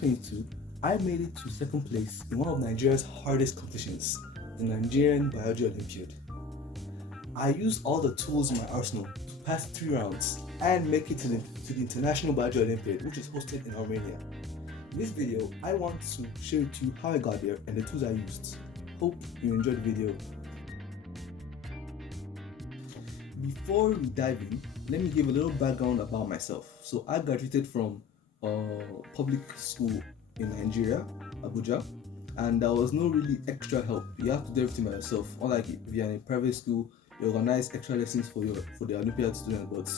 2022, I made it to second place in one of Nigeria's hardest competitions, the Nigerian Biology Olympiad. I used all the tools in my arsenal to pass 3 rounds and make it to the International Biology Olympiad, which is hosted in Armenia. In this video, I want to share with you how I got there and the tools I used. Hope you enjoyed the video. Before we dive in, let me give a little background about myself. So I graduated from public school in Nigeria, Abuja, and there was no really extra help. You have to do everything by yourself. Unlike if you're in a private school, you organize extra lessons for the Olympiad students, but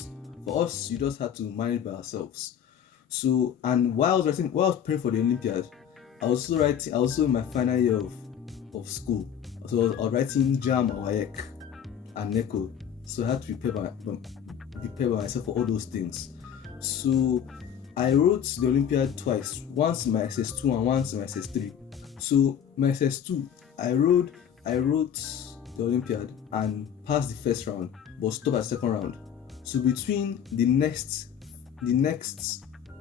for us, you just had to manage by ourselves. So, and while I was preparing for the Olympiad, I was also in my final year of school. So I was writing JAM and WAEC and NECO. So I had to prepare by myself for all those things. So I wrote the Olympiad twice, once in my SS2 and once in my SS3. So my SS2, I wrote the Olympiad and passed the first round, but stopped at the second round. So between the next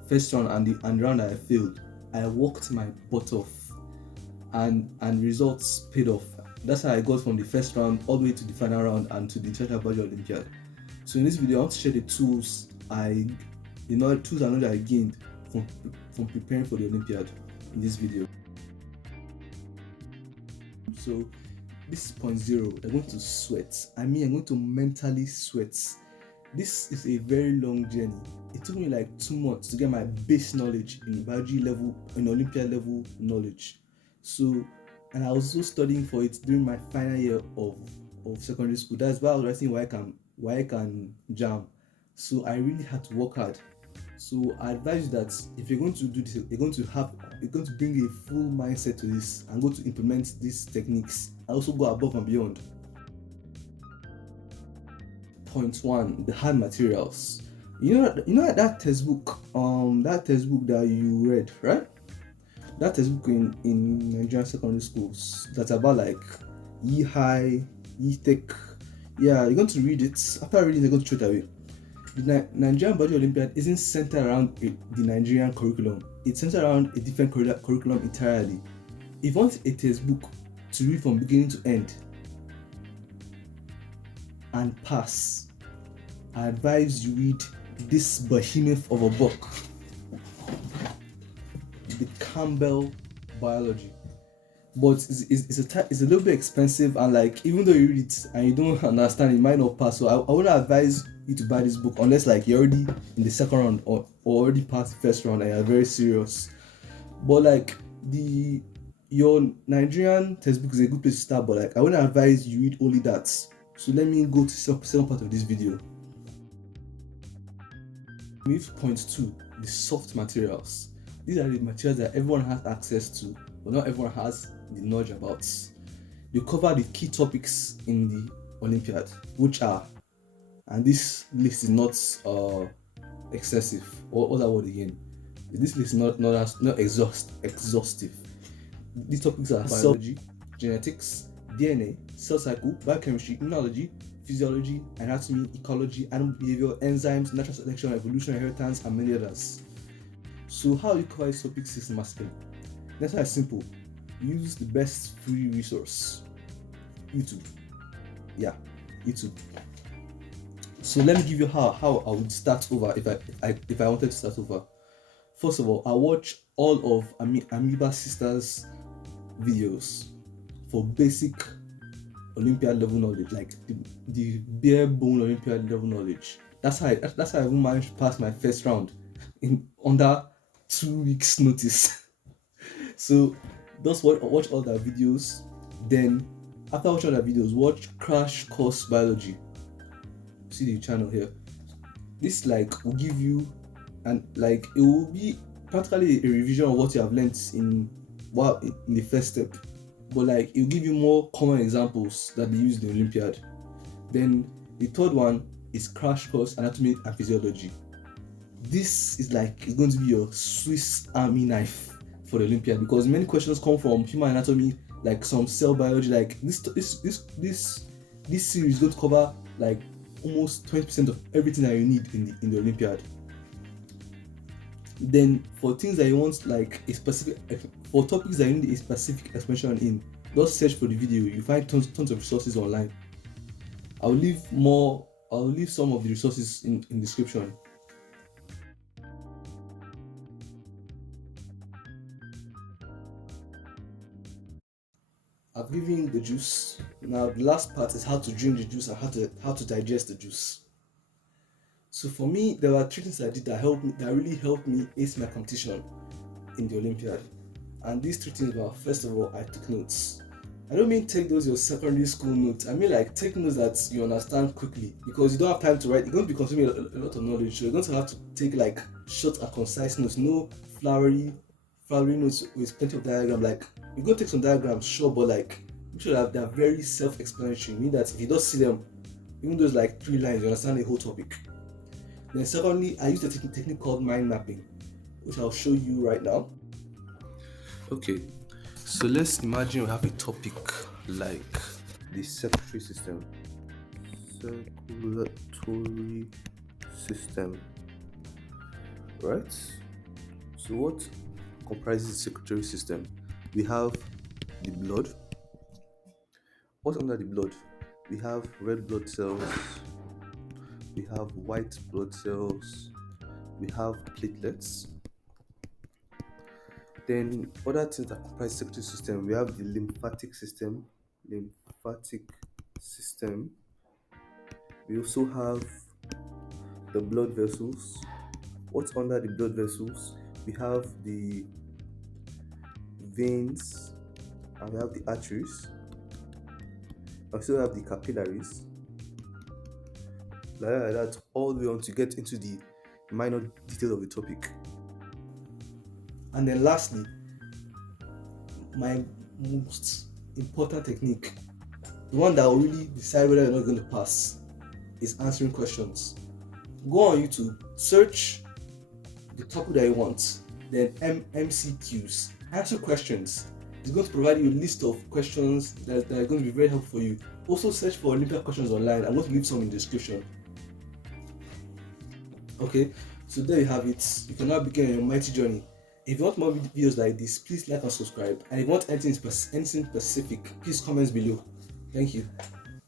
first round and the round that I failed, I worked my butt off, and results paid off. That's how I got from the first round all the way to the final round and to the International Biology Olympiad. So in this video, I want to share the tools and knowledge I gained from preparing for the Olympiad in this video. So this is point 0. I'm going to sweat. I'm going to mentally sweat. This is a very long journey. It took me like 2 months to get my base knowledge in biology level, in Olympiad level knowledge. So, and I was also studying for it during my final year of secondary school. That's why I was writing WAEC and JAM. So I really had to work hard. So I advise you that if you're going to do this, you're going to bring a full mindset to this and go to implement these techniques and also go above and beyond. Point 1, the hard materials. You know that textbook that you read, right? That textbook in Nigerian secondary schools that's about like Ye High, Ye Thick. Yeah, you're going to read it. After reading, you're going to throw it away. The Nigerian Biology Olympiad isn't centered around the Nigerian curriculum. It's centered around a different curriculum entirely. If you want a textbook to read from beginning to end and pass, I advise you read this behemoth of a book, the Campbell Biology. But it's a little bit expensive, and like even though you read it and you don't understand, it might not pass. So I wouldn't advise you to buy this book unless like you're already in the second round or already passed the first round and you're very serious. But like your Nigerian textbook is a good place to start, but like I wouldn't advise you read only that. So let me go to second part of this video. Move point 2, the soft materials. These are the materials that everyone has access to, but not everyone has the knowledge about. You cover the key topics in the Olympiad, which are, and this list is not excessive. What that word again? This list is not exhaustive. These topics are biology, genetics, DNA, cell cycle, biochemistry, immunology, physiology, anatomy, ecology, animal behavior, enzymes, natural selection, evolution, inheritance, and many others. So how you cover these topics systematically? That's why it's simple. Use the best free resource, YouTube. Yeah, YouTube. So let me give you how I would start over if I wanted to start over. First of all, I watch all of Amoeba Sisters videos for basic Olympiad level knowledge, like the bare bone Olympiad level knowledge. That's how I even managed to pass my first round in under 2 weeks notice. So just watch all the videos. Then after watching all the videos, watch Crash Course Biology. See the channel here. This like will give you, and like it will be practically a revision of what you have learned in the first step, but like it will give you more common examples that they use in the Olympiad. Then the third one is Crash Course Anatomy and Physiology. This is like it's going to be your Swiss Army knife for the Olympiad, because many questions come from human anatomy, like some cell biology. Like this series is going to cover like almost 20% of everything that you need in the Olympiad. Then for things that you want like a specific for topics that you need a specific explanation in, just search for the video. You find tons of resources online. I'll leave some of the resources in description. I've given you the juice. Now the last part is how to drink the juice and how to digest the juice. So for me, there were three things I did that really helped me ace my competition in the Olympiad. And these three things were, first of all, I took notes. I don't mean take those your secondary school notes. I mean like take notes that you understand quickly, because you don't have time to write. You're going to be consuming a lot of knowledge, so you're going to have to take like short and concise notes. No flowery notes with plenty of diagram. Like you're going to take some diagrams, sure, but like make sure that they're very self-explanatory. Mean that if you don't see them, even those like 3 lines, you understand the whole topic. Then secondly, I use a technique called mind mapping, which I'll show you right now. Okay, so let's imagine we have a topic like the circulatory system. Circulatory system, right? So what comprises the circulatory system? We have the blood. What's under the blood? We have red blood cells, we have white blood cells, we have platelets. Then other things that comprise the circulatory system, we have the lymphatic system. We also have the blood vessels. What's under the blood vessels? We have the veins and we have the arteries. I also have the capillaries. Like that, all the way on to get into the minor detail of the topic. And then lastly, my most important technique, the one that will really decide whether you're not going to pass, is answering questions. Go on YouTube, search the topic that you want, then MCQs, answer questions. It's going to provide you a list of questions that are going to be very helpful for you. Also search for Olympiad questions online. I'm going to leave some in the description. Okay, so there you have it. You can now begin your mighty journey. If you want more videos like this, please like and subscribe. And if you want anything specific, please comment below. Thank you.